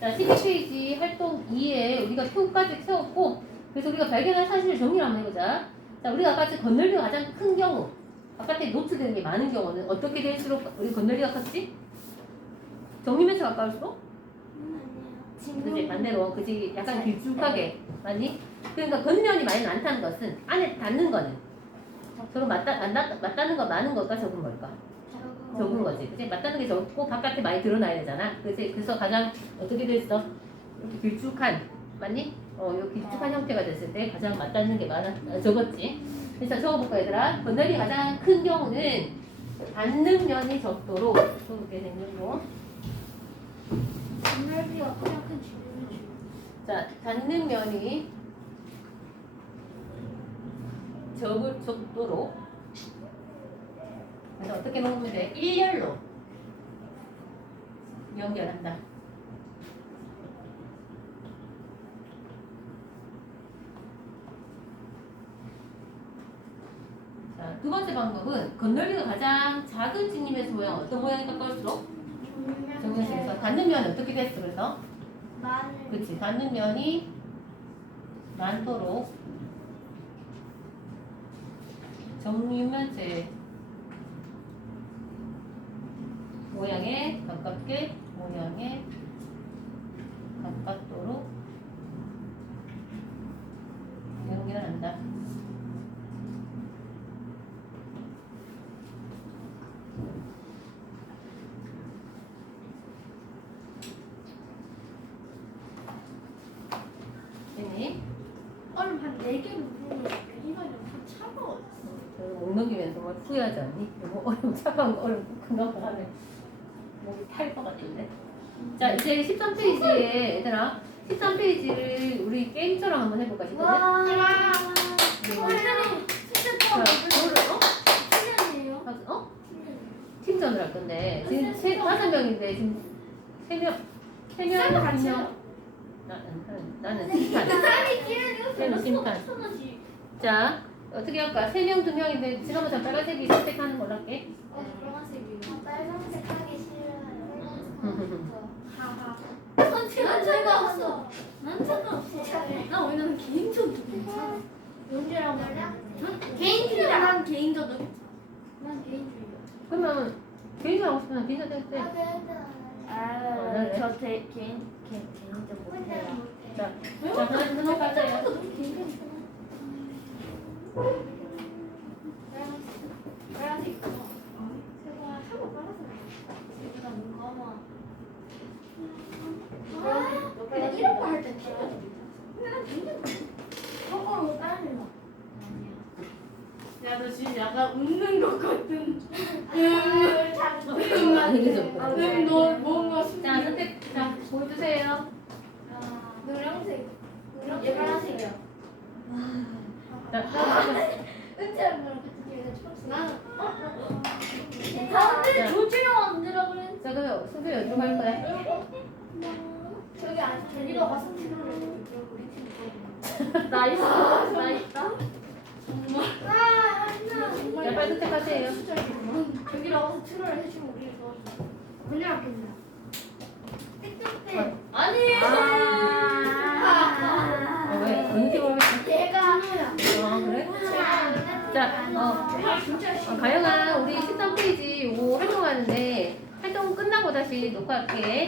자, 12페이지 활동 2에 우리가 표까지 세웠고, 그래서 우리가 발견한 사실을 정리를 한번 해보자. 자, 우리가 아까 건널비가 가장 큰 경우, 바깥에 노출되는 게 많은 경우는 어떻게 될수록 우리 건널비가 컸지? 정리면서 가까울수록? 그지 반대로 그지 약간 길쭉하게 맞니? 그러니까 겉면이 많이 많다는 것은 안에 닿는 거는 서로 맞다 맞다 맞다는 거 많은 것과 적은 걸까? 적은 거지. 그지 맞다는 게 적고 바깥에 많이 드러나야 되잖아. 그지 그래서 가장 어떻게 됐어? 이렇게 길쭉한 맞니? 어, 요 길쭉한 형태가 됐을 때 가장 맞닿는 게 많아 어, 적었지. 그래서 적어볼까 얘들아? 건널이 가장 큰 경우는 닿는 면이 적도록 건널비가 가장 큰 질문이죠. 자, 닿는 면이 적을 적도록 그래서 어떻게 먹으면 돼? 일렬로 연결한다. 자, 두 번째 방법은 건널비가 가장 작은 진입에서 모양 어떤 모양이 가까울수록 정면에서 닿는 면이 어떻게 됐어? 그래서 나는 그치 닿는 면이 많도록 정유면체 모양에 가깝게 모양에 가깝도록 연결한다. 됐니? 얼음 한 4개 먹으면 그림이 엄청 차가워졌어. 저 먹는 김에 정말 후회하지 않니? 뭐 얼음 차가운 거 얼음 금방 하면 목이 탈 것 같은데. 자 이제 13페이지에 얘들아 13페이지를 우리 게임처럼 한번 해볼까 싶거든. 와. 네. 선생님 진짜 자, 처음 뭐를 어? 팀전이에요. 아, 어? 팀전을 할 건데 지금 세 다섯 명인데 지금 세 명, 세 명, 쌤도 같이 한 명. 해요. 나는 나는 심판. 끼는 쌤은 심판. 자 어떻게 할까? 세 명, 두 명인데 지난번처럼 빨간색이 선택하는 걸로 할게. 어 빨간색이요. 빨간색 하기 싫어요. 하하. 난 차가웠어. 난 차가웠어. 나 왜냐면 개인전도 괜찮아. 용재랑 응? 개인주의. 난 개인전도 괜찮아. 난 개인주의. 그러면 개인전 하고 싶으면 개인전 때. 아, 저 대, 개인 개인 개인적 못해요. 자, 자 하나 하나 가자요. 빨간색. 세고야 사고 빨간색. 세고가 뭔가 아, 그냥 이런 거 할 때 싫어. 근데 난 굉장히 저거로 빨간색 나. 야, 너 지금 약간 웃는 것 같은. 음, 아. 음, 너 뭔가 자 선택 자 보여주세요. 노란색. 얘 빨간색이야. 자, 자, 은채랑 나랑 같은 길에 초록색. 자, 조지명 만들어 그래. 자 그럼 선배 어디로 갈 거야? 저기 안 저기로 가서 해. 우리 팀. 나 있어. 나 있다. 아, 아니야. 자 빨리 선택하세요. 저기로 가서 치료를 해주면 우리 도와줘. 그냥. 땡땡땡. 아니. 어, 왜 어느 팀으로 할까? 얘가 하나야. 아 그래? 자, 어, 진짜 어 가영아 우리 13페이지 요거 활동하는데 활동 끝나고 다시 녹화할게.